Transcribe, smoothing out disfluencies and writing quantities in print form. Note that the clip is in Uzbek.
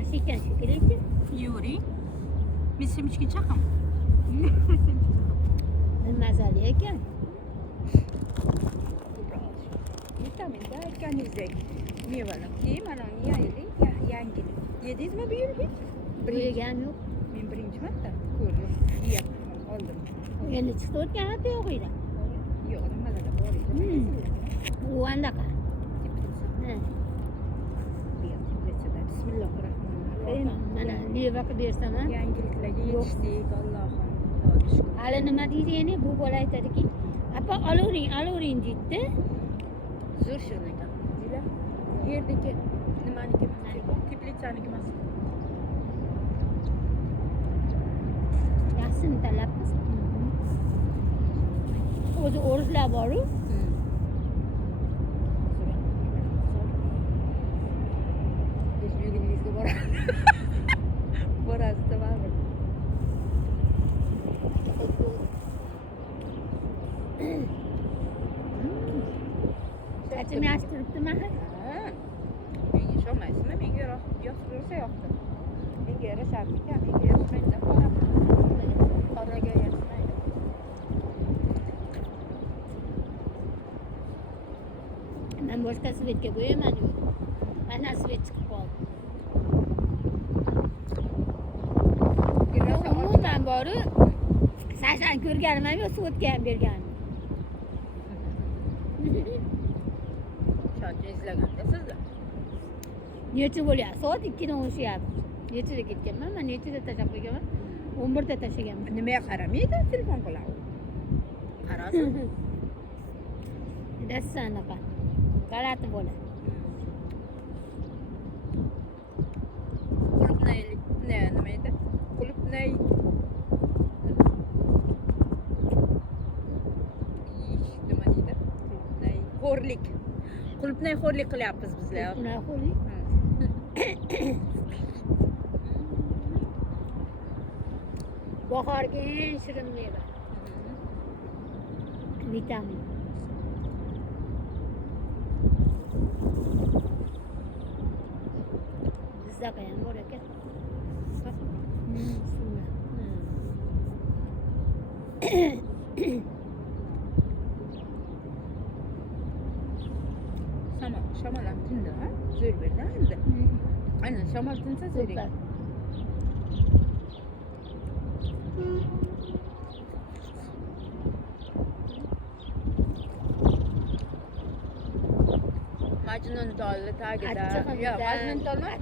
yaxshi ekan shekilli. Yevring. Misimchki chaqim. Mazali ekan. Vitaminda aytganingizdek mevalar. Mana yangi. Yedingizmi bu yil hech? Yegan yo'q. Men birinchi marta ko'rdim. Yeyapman, oldim. Endi chiqdi o'tgan hafta yo'q edi. Yo'q, nimalarda bor edi. U andaqa. Bismillahirrohmanirrohim. Mana leva qilib bersam ham. Yangiliklarga yetishdik, Allohim. Xudoga shukr. Hali nima deydi endi? Bu bola aytadiki, "Apa, olavering" deydi. Zo'r shirin ekan. Jila. Yerdagi nimaniki? Teplitsaniki emas. Yaxshisini tanlabmiz. O'zi o'rislar bor-ku. O'zbegingizga borasiz. Borasiz, baribir. Saçim yaxshi turibdimi? Ha. Menga ishonmaysizmi? Menga yoqsa yoqdi. Menga yarashardi ekan, menga yarashmaydi. Qoraga yarashmaydi. Men boshqa svetga qo'yaman. Mana svet chiqib qoldi. Umuman boru Sashani ko'rganim ham yo'q, svetga ham berganim. Shuncha izlaganda sizlar. Necha bo'lyapti? Soat 2dan o'shyapti. Nechada ketganman? Men nechada tashlab qo'yganman? 11da tashlaganman. Nimaga qaramaydi? Telefon qiladi. Qarasin. Dassan anaqa. G'alati bola. Qulupnay, nima edi? Qulupnay. Nima deydi? Qulupnay xo'rlik. Qulupnay xo'rlik qilyapmiz bizlar. Qulupnay xo'rlik. Bahorgi eng shirin meva. Vitamin. Bizdaqa ham bor ekan. Shamol ham tindi, ha? Zo'r berdi endi. Aynan shamol tinsa zo'r ekan. Majnun tolli tagida. Yo'q, Majnun tol emas.